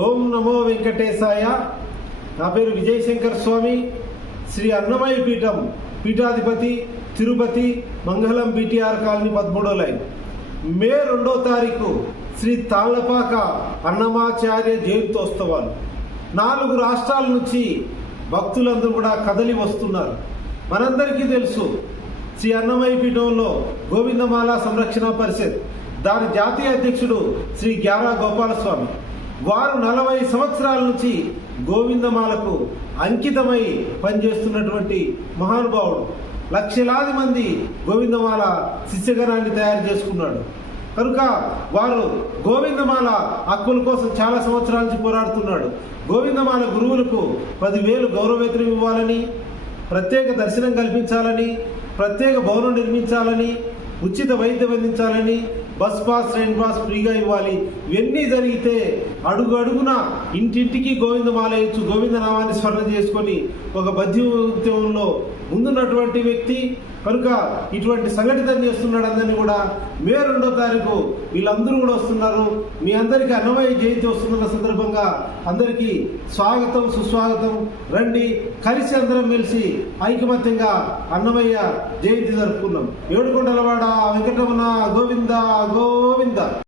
ఓం నమో వెంకటేశాయ. నా పేరు విజయశంకర్ స్వామి. శ్రీ అన్నమయ్య పీఠం పీఠాధిపతి తిరుపతి మంగళం BTR కాలనీ 13వ లైన్. మే 2వ తారీఖు శ్రీ తాళ్లపాక అన్నమాచార్య జయంతోత్సవాలు. 4 రాష్ట్రాల నుంచి భక్తులందరూ కూడా కదలి వస్తున్నారు. మనందరికీ తెలుసు, శ్రీ అన్నమయ్య పీఠంలో గోవిందమాల సంరక్షణ పరిషత్ దాని జాతీయ అధ్యక్షుడు శ్రీ గ్యారా గోపాలస్వామి. వారు 40 సంవత్సరాల నుంచి గోవిందమాలకు అంకితమై పనిచేస్తున్నటువంటి మహానుభావుడు. లక్షలాది మంది గోవిందమాల శిష్యగణాన్ని తయారు చేసుకున్నాడు. కనుక వారు గోవిందమాల హక్కుల కోసం చాలా సంవత్సరాల నుంచి పోరాడుతున్నాడు. గోవిందమాల గురువులకు 10,000 గౌరవవేతనం ఇవ్వాలని, ప్రత్యేక దర్శనం కల్పించాలని, ప్రత్యేక భవనం నిర్మించాలని, ఉచిత వైద్యం అందించాలని, బస్ పాస్ ట్రైన్ పాస్ ఫ్రీగా ఇవ్వాలి. ఇవన్నీ జరిగితే అడుగు అడుగున ఇంటింటికి గోవిందమాల ఇచ్చు గోవిందనామాన్ని స్మరణ చేసుకొని ఒక బద్యోద్యమంలో ముందున్నటువంటి వ్యక్తి. కనుక ఇటువంటి సంఘటితం చేస్తున్నాడు అందరినీ కూడా. మే 2వ తారీఖు వీళ్ళందరూ కూడా వస్తున్నారు. మీ అందరికీ అన్నమయ్య జయంతి వస్తున్న సందర్భంగా అందరికీ స్వాగతం సుస్వాగతం. రండి, కలిసి అందరం కలిసి ఐకమత్యంగా అన్నమయ్య జయంతి జరుపుకున్నాం. ఏడుకొండలవాడ వెంకటరమణ గోవింద గోవింద.